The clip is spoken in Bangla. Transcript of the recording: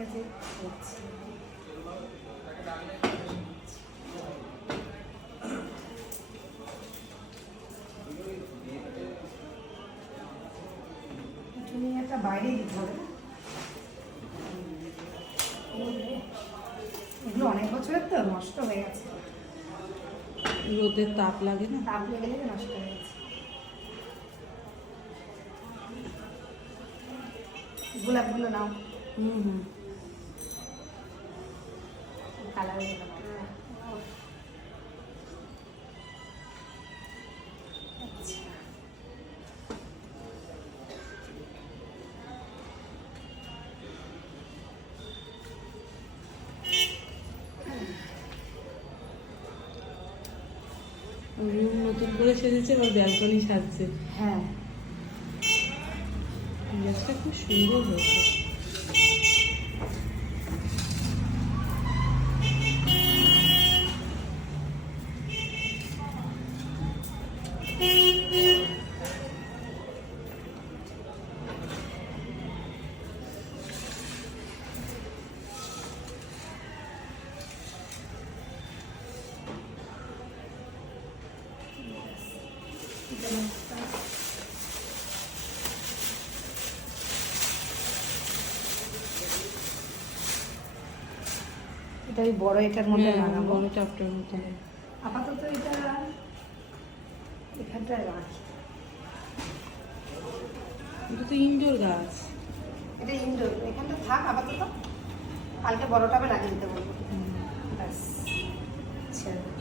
কাছে করছি। তুমি একটা বাইরে দিতে হবে না, এগুলো অনেক বছরের তো নষ্ট হয়ে গেছে, রোদের তাপ লাগে না, তাপ লেগে লেগে নষ্ট হয়ে গেছে। গোলাপগুলো নাও, কালার আচ্ছা, নতুন করে সেজেছে বা ব্যালকনি সাজছে। হ্যাঁ গ্যাসটা খুব সুন্দর হয়েছে। এটা ওই বড় এটার মধ্যে লাগাবো, বড় চাপটার মতো। আপাতত এটা এখানটায় রাখি। এটা তো ইনডোর গাছ, এটা ইনডোর, এখানটা থাক আপাতত, কালকে বড়টা লাগিয়ে দিতে বলবো। ব্যাস ছেড়ে